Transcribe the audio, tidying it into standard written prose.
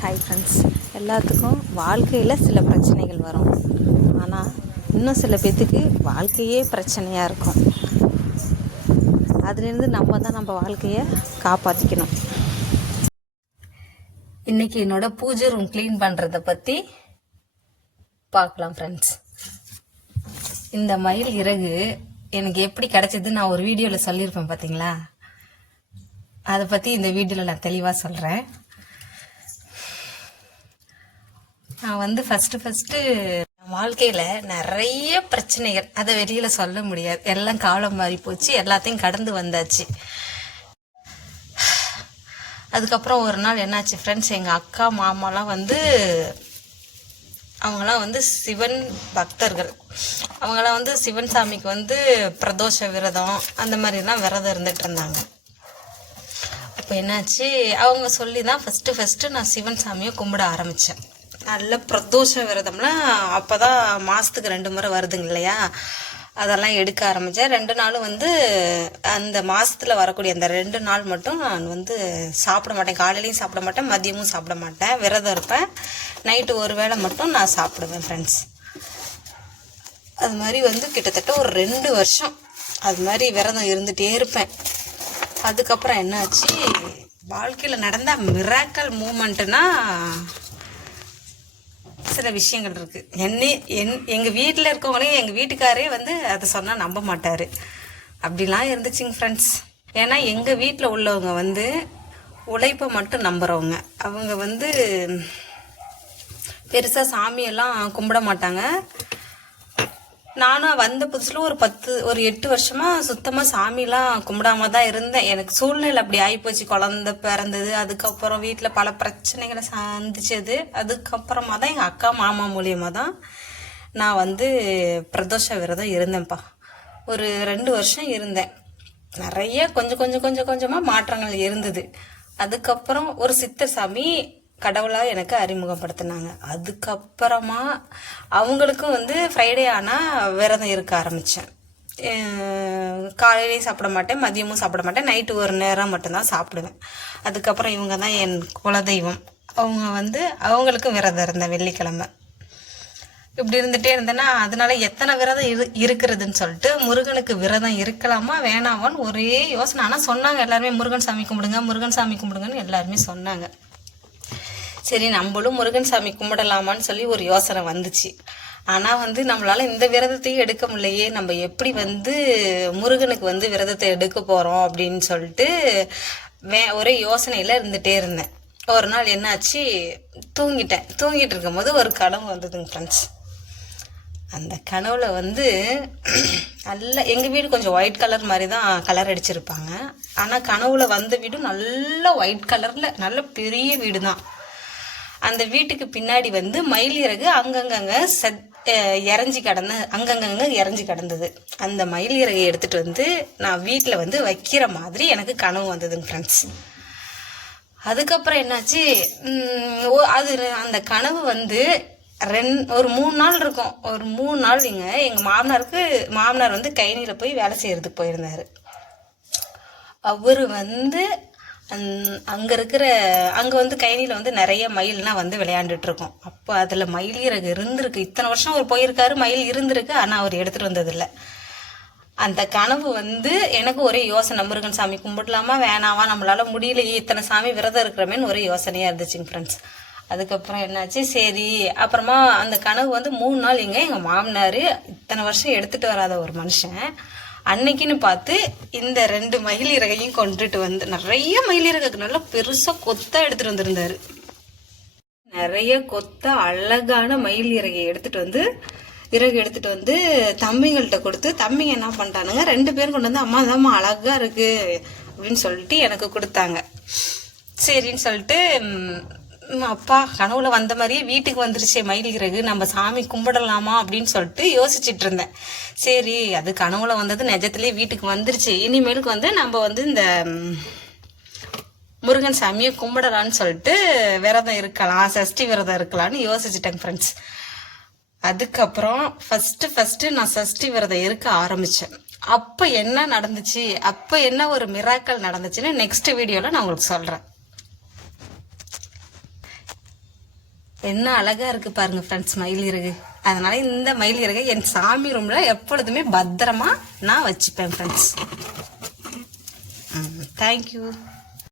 Hi friends, எல்லாத்துக்கும் வாழ்க்கையில் சில பிரச்சனைகள் வரும். ஆனால் இன்னும் சில பேர்த்துக்கு வாழ்க்கையே பிரச்சனையாக இருக்கும். அதுலேருந்து நம்ம தான் நம்ம வாழ்க்கையை காப்பாற்றிக்கணும். இன்றைக்கி என்னோட பூஜை ரூம் க்ளீன் பண்ணுறதை பற்றி பார்க்கலாம் ஃப்ரெண்ட்ஸ். இந்த மயில் இறகு எனக்கு எப்படி கிடச்சிது நான் ஒரு வீடியோவில் சொல்லியிருப்பேன் பார்த்தீங்களா? அதை பற்றி இந்த வீடியோவில் நான் தெளிவாக சொல்கிறேன். நான் ஃபஸ்ட்டு வாழ்க்கையில் நிறைய பிரச்சனைகள், அதை வெளியில் சொல்ல முடியாது, எல்லாம் காலம் மாறி போச்சு, எல்லாத்தையும் கடந்து வந்தாச்சு. அதுக்கப்புறம் ஒரு நாள் என்னாச்சு ஃப்ரெண்ட்ஸ், எங்கள் அக்கா மாமாலாம் அவங்களாம் சிவன் பக்தர்கள். அவங்களாம் சிவன் சாமிக்கு பிரதோஷ விரதம் அந்த மாதிரிலாம் விரதம் இருந்துகிட்டு இருந்தாங்க. அப்போ என்னாச்சு, அவங்க சொல்லி தான் ஃபஸ்ட்டு நான் சிவன் சாமியை கும்பிட ஆரம்பித்தேன். நல்ல பிரதோஷ விரதம்லாம் அப்போ தான் மாதத்துக்கு 2 முறை வருதுங்க இல்லையா, அதெல்லாம் எடுக்க ஆரம்பித்தேன். 2 நாளும் அந்த மாதத்தில் வரக்கூடிய அந்த 2 நாள் மட்டும் நான் சாப்பிட மாட்டேன். காலையிலையும் சாப்பிட மாட்டேன், மதியமும் சாப்பிட மாட்டேன், விரதம் இருப்பேன். நைட்டு ஒரு வேளை மட்டும் நான் சாப்பிடுவேன் ஃப்ரெண்ட்ஸ். அது மாதிரி கிட்டத்தட்ட ஒரு 2 வருஷம் அது மாதிரி விரதம் இருந்துகிட்டே இருப்பேன். அதுக்கப்புறம் என்னாச்சு, வாழ்க்கையில் நடந்த மிராக்கல் மூமெண்ட்டுனா சில விஷயங்கள் இருக்குது. எங்கள் வீட்டில் இருக்கவங்களே, எங்கள் வீட்டுக்காரே அதை சொன்னால் நம்ப மாட்டார். அப்படிலாம் இருந்துச்சுங்க ஃப்ரெண்ட்ஸ். ஏன்னா எங்கள் வீட்டில் உள்ளவங்க உழைப்பை மட்டும் நம்புகிறவங்க. அவங்க பெருசாக சாமியெல்லாம் கும்பிட மாட்டாங்க. நானும் வந்த புதுசில் ஒரு 8 வருஷமாக சுத்தமாக சாமிலாம் கும்பிடாம தான் இருந்தேன். எனக்கு சூழ்நிலை அப்படி ஆகிப்போச்சு. குழந்த பிறந்தது, அதுக்கப்புறம் வீட்டில் பல பிரச்சனைகளை சந்திச்சது. அதுக்கப்புறமா தான் எங்கள் அக்கா மாமா மூலியமாக தான் நான் பிரதோஷ விரதம் இருந்தேன்ப்பா. ஒரு 2 வருஷம் இருந்தேன். நிறைய கொஞ்சமாக மாற்றங்கள் இருந்தது. அதுக்கப்புறம் ஒரு சித்தர் சாமி கடவுளாக எனக்கு அறிமுகப்படுத்தினாங்க. அதுக்கப்புறமா அவங்களுக்கும் ஃப்ரைடே ஆனால் விரதம் இருக்க ஆரம்பித்தேன். காலையிலையும் சாப்பிட மாட்டேன், மதியமும் சாப்பிட மாட்டேன், நைட்டு ஒரு நேரம் மட்டும்தான் சாப்பிடுவேன். அதுக்கப்புறம் இவங்க தான் என் குலதெய்வம். அவங்க அவங்களுக்கும் விரதம் இருந்தேன் வெள்ளிக்கிழமை. இப்படி இருந்துகிட்டே இருந்தேன்னா, அதனால எத்தனை விரதம் இருக்கிறதுன்னு சொல்லிட்டு முருகனுக்கு விரதம் இருக்கலாமா வேணாமான்னு ஒரே யோசனை. ஆனால் சொன்னாங்க எல்லாருமே, முருகன் சாமி கும்பிடுங்க, முருகன் சாமி கும்பிடுங்கன்னு எல்லாருமே சொன்னாங்க. சரி, நம்மளும் முருகன் சாமி கும்பிடலாமான்னு சொல்லி ஒரு யோசனை வந்துச்சு. ஆனால் நம்மளால இந்த விரதத்தையும் எடுக்க முடியலையே, நம்ம எப்படி முருகனுக்கு விரதத்தை எடுக்க போகிறோம் அப்படின்னு சொல்லிட்டு ஒரே யோசனையில் இருந்துகிட்டே இருந்தேன். ஒரு நாள் என்னாச்சு, தூங்கிட்டு இருக்கும்போது ஒரு கனவு வந்ததுங்க ஃப்ரெண்ட்ஸ். அந்த கனவுல நல்ல, எங்கள் வீடு கொஞ்சம் ஒயிட் கலர் மாதிரி தான் கலர் அடிச்சிருப்பாங்க. ஆனால் கனவுல வந்த வீடு நல்ல ஒயிட் கலரில் நல்ல பெரிய வீடு தான். அந்த வீட்டுக்கு பின்னாடி மயில் இறகு அங்கங்க இறஞ்சி கிடந்தது. அந்த மயில் இறகை எடுத்துட்டு நான் வீட்டில் வைக்கிற மாதிரி எனக்கு கனவு வந்ததுங்க ஃப்ரெண்ட்ஸ். அதுக்கப்புறம் என்னாச்சு, அது அந்த கனவு ஒரு 3 நாள் இருக்கும். ஒரு 3 நாள் எங்கள் மாமனார் கைனியில் போய் வேலை செய்யறதுக்கு போயிருந்தாரு. அவரு அங்கே கைனியில் நிறைய மயில்னால் விளையாண்டுட்டு இருக்கோம். அப்போ அதில் மயில் இறகு இருந்திருக்கு. இத்தனை வருஷம் அவர் போயிருக்காரு, மயில் இருந்திருக்கு, ஆனால் அவர் எடுத்துகிட்டு வந்ததில்லை. அந்த கனவு எனக்கு ஒரே யோசனை, முருகன் சாமி கும்பிடலாமா வேணாமா, நம்மளால முடியலையே, இத்தனை சாமி விரதம் இருக்கிறமேன்னு ஒரே யோசனையாக இருந்துச்சுங்க ஃப்ரெண்ட்ஸ். அதுக்கப்புறம் என்னாச்சு, சரி, அப்புறமா அந்த கனவு 3 நாள் எங்கள் மாமனார் இத்தனை வருஷம் எடுத்துகிட்டு வராத ஒரு மனுஷன் அன்னைக்குன்னு பார்த்து இந்த 2 மயில் இறகையும் கொண்டுட்டு நிறைய மயில் இறகு நல்லா பெருசாக கொத்தாக எடுத்துகிட்டு வந்திருந்தாரு. நிறைய கொத்த அழகான மயில் இறகை எடுத்துட்டு தம்பிங்கள்ட்ட கொடுத்து, தம்பிங்க என்ன பண்ணிட்டானுங்க, 2 பேரும் கொண்டு அம்மா தாம்மா அழகா இருக்கு அப்படின்னு சொல்லிட்டு எனக்கு கொடுத்தாங்க. சரின்னு சொல்லிட்டு அப்பா கனவுல வந்த மாதிரியே வீட்டுக்கு வந்துருச்சே மயில் இறகு, நம்ம சாமி கும்பிடலாமா அப்படின்னு சொல்லிட்டு யோசிச்சுட்டு இருந்தேன். சரி, அது கனவுல வந்தது நிஜத்திலே வீட்டுக்கு வந்துருச்சு, இனிமேலுக்கு நம்ம இந்த முருகன் சாமியை கும்பிடலான்னு சொல்லிட்டு விரதம் இருக்கலாம், சஷ்டி விரதம் இருக்கலாம்னு யோசிச்சுட்டேங்க ஃப்ரெண்ட்ஸ். அதுக்கப்புறம் ஃபஸ்ட்டு நான் சஷ்டி விரதம் இருக்க ஆரம்பித்தேன். அப்போ என்ன நடந்துச்சு, அப்போ என்ன ஒரு மிராக்கல் நடந்துச்சுன்னு நெக்ஸ்ட் வீடியோவில் நான் உங்களுக்கு சொல்கிறேன். என்ன அழகாக இருக்குது பாருங்கள் ஃப்ரெண்ட்ஸ் மயில் இறகு. அதனால் இந்த மயில் இறகை என் சாமி ரூமில் எப்பொழுதுமே பத்திரமா நான் வச்சுப்பேன் ஃப்ரெண்ட்ஸ். தேங்க்யூ.